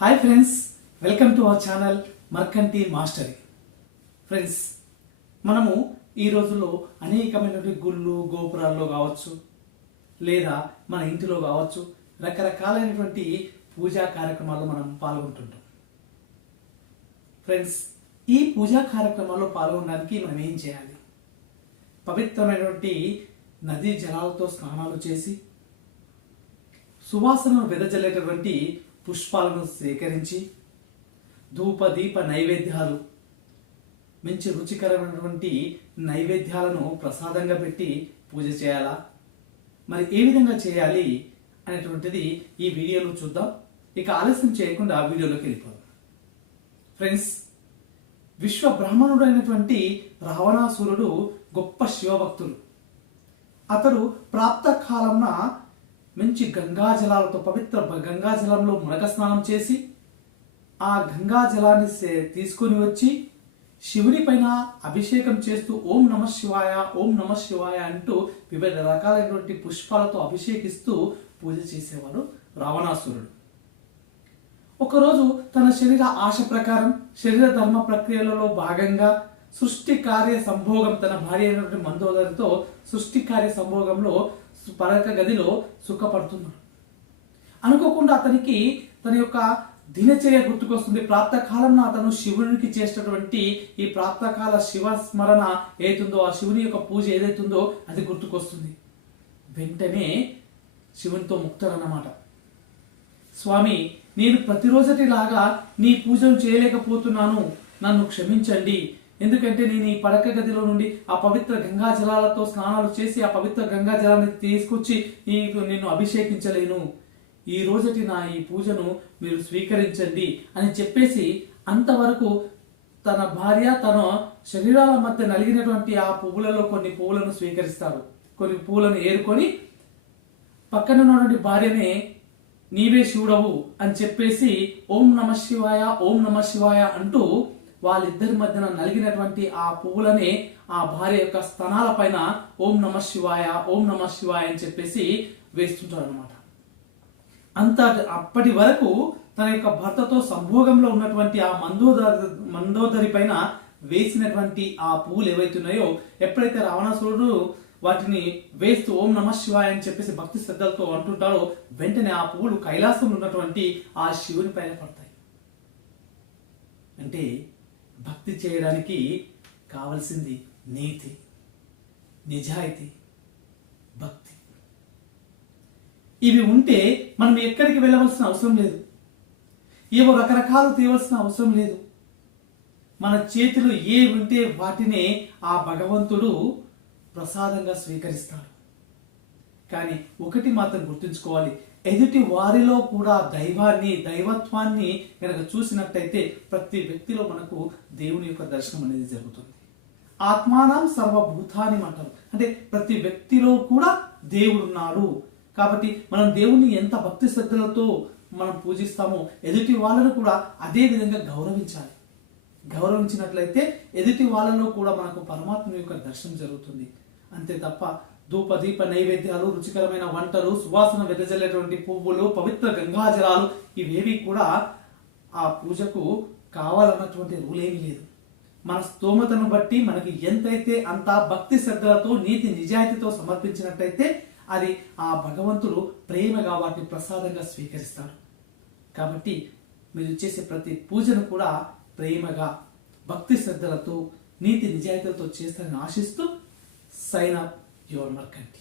Hi friends, welcome to our channel మర్కంటి mastery. Friends, మనము ఈ రోజుల్లో అనేకమైనటువంటి గుళ్ళు గోపురాల్లో కావచ్చు, లేదా మన ఇంటిలో కావచ్చు, రకరకాలైనటువంటి పూజా కార్యక్రమాల్లో మనం పాల్గొంటుంటాం. ఫ్రెండ్స్, ఈ పూజా కార్యక్రమాల్లో పాల్గొనడానికి మనం ఏం చేయాలి? పవిత్రమైనటువంటి నదీ జలాలతో స్నానాలు చేసి సువాసనను వెదజల్లేటటువంటి పుష్పాలను సేకరించి ధూప దీప నైవేద్యాలు, మంచి రుచికరమైనటువంటి నైవేద్యాలను ప్రసాదంగా పెట్టి పూజ చేయాలా? మరి ఏ విధంగా చేయాలి అనేటువంటిది ఈ వీడియోలో చూద్దాం. ఇక ఆలస్యం చేయకుండా వీడియోలోకి వెళ్ళిపోదాం. ఫ్రెండ్స్, విశ్వ బ్రాహ్మణుడైనటువంటి రావణాసురుడు గొప్ప శివభక్తుడు. అతడు ప్రాప్త కాలంన మంచి గంగాజలాలతో పవిత్ర గంగాజలంలో మునక స్నానం చేసి ఆ గంగాజలాన్ని తీసుకొని వచ్చి శివుని పైన అభిషేకం చేస్తూ ఓం నమ శివాయ ఓం నమ శివాయ అంటూ వివిధ రకాలైనటువంటి పుష్పాలతో అభిషేకిస్తూ పూజ చేసేవాడు రావణాసురుడు. ఒకరోజు తన శరీర ఆశ ప్రకారం శరీర ధర్మ ప్రక్రియలలో భాగంగా సృష్టి కార్య సంభోగం, తన భార్య అయినటువంటి మందోదరితో సృష్టి కార్య సంభోగంలో పడక గదిలో సుఖపడుతున్నాడు. అనుకోకుండా అతనికి తన యొక్క దినచర్య గుర్తుకొస్తుంది. ప్రాప్తకాలంలో అతను శివునికి చేసినటువంటి ఈ ప్రాప్తకాల శివ స్మరణ ఏతుందో, ఆ శివుని యొక్క పూజ ఏదైతుందో అది గుర్తుకొస్తుంది. వెంటనే శివునితో ముక్తారన్నమాట. స్వామి, నేను ప్రతిరోజటిలాగా నీ పూజను చేయలేకపోతున్నాను, నన్ను క్షమించండి. ఎందుకంటే నేను ఈ పడక గదిలో నుండి ఆ పవిత్ర గంగా జలాలతో స్నానాలు చేసి ఆ పవిత్ర గంగా జలాన్ని తీసుకొచ్చి నిన్ను అభిషేకించలేను. ఈ రోజటి నా ఈ పూజను మీరు స్వీకరించండి అని చెప్పేసి అంతవరకు తన భార్య తన శరీరాల మధ్య నలిగినటువంటి ఆ పువ్వులలో కొన్ని పువ్వులను స్వీకరిస్తాడు. కొన్ని పువ్వులను ఏరుకొని పక్కన ఉన్నటువంటి భార్యనే నీవే శివుడవు అని చెప్పేసి ఓం నమ శివాయ ఓం నమ శివాయ అంటూ వాళ్ళిద్దరి మధ్యన నలిగినటువంటి ఆ పువ్వులనే ఆ భార్య యొక్క స్తనాల పైన ఓం నమ శివాయ ఓం నమ శివాయ అని చెప్పేసి వేస్తుంటారు అనమాట. అప్పటి వరకు తన యొక్క భర్తతో సంభోగంలో ఉన్నటువంటి ఆ మందోదరి పైన వేసినటువంటి ఆ పువ్వులు ఏవైతున్నాయో, ఎప్పుడైతే రావణాసురుడు వాటిని వేస్తూ ఓం నమ శివాయ అని చెప్పేసి భక్తి శ్రద్ధలతో అంటుంటాడో, వెంటనే ఆ పువ్వులు కైలాసంలో ఉన్నటువంటి ఆ శివుని పైన పడతాయి. అంటే భక్తి చేయడానికి కావలసింది నీతి, నిజాయితీ, భక్తి. ఇవి ఉంటే మనం ఎక్కడికి వెళ్ళవలసిన అవసరం లేదు, ఏవో రకరకాలు తీయవలసిన అవసరం లేదు. మన చేతిలో ఏ ఉంటే వాటినే ఆ భగవంతుడు ప్రసాదంగా స్వీకరిస్తాడు. కానీ ఒకటి మాత్రం గుర్తుంచుకోవాలి, ఎదుటి వారిలో కూడా దైవత్వాన్ని కనుక చూసినట్టయితే ప్రతి వ్యక్తిలో మనకు దేవుని యొక్క దర్శనం అనేది జరుగుతుంది. ఆత్మానం సర్వభూతాని అంటారు. అంటే ప్రతి వ్యక్తిలో కూడా దేవుడు ఉన్నాడు. కాబట్టి మనం దేవుణ్ణి ఎంత భక్తి శ్రద్ధలతో మనం పూజిస్తామో ఎదుటి వాళ్ళను కూడా అదే విధంగా గౌరవించాలి. గౌరవించినట్లయితే ఎదుటి వాళ్ళలో కూడా మనకు పరమాత్మ యొక్క దర్శనం జరుగుతుంది. అంతే తప్ప ధూప దీప నైవేద్యాలు, రుచికరమైన వంటలు, సువాసన వెదజల్లేటువంటి పువ్వులు, పవిత్ర గంగాజలాలు ఇవేవి కూడా ఆ పూజకు కావాలన్నటువంటి రూల్ ఏమీ లేదు. మన స్తోమతను బట్టి మనకి ఎంతైతే అంత భక్తి శ్రద్ధలతో నీతి నిజాయితీతో సమర్పించినట్టయితే అది ఆ భగవంతుడు ప్రేమగా వాటిని ప్రసాదంగా స్వీకరిస్తాడు. కాబట్టి మీరు చేసే ప్రతి పూజను కూడా ప్రేమగా భక్తి శ్రద్ధలతో నీతి నిజాయితీలతో చేస్తారని ఆశిస్తూ సైన్ అప్ యువర్ మర్కంటి.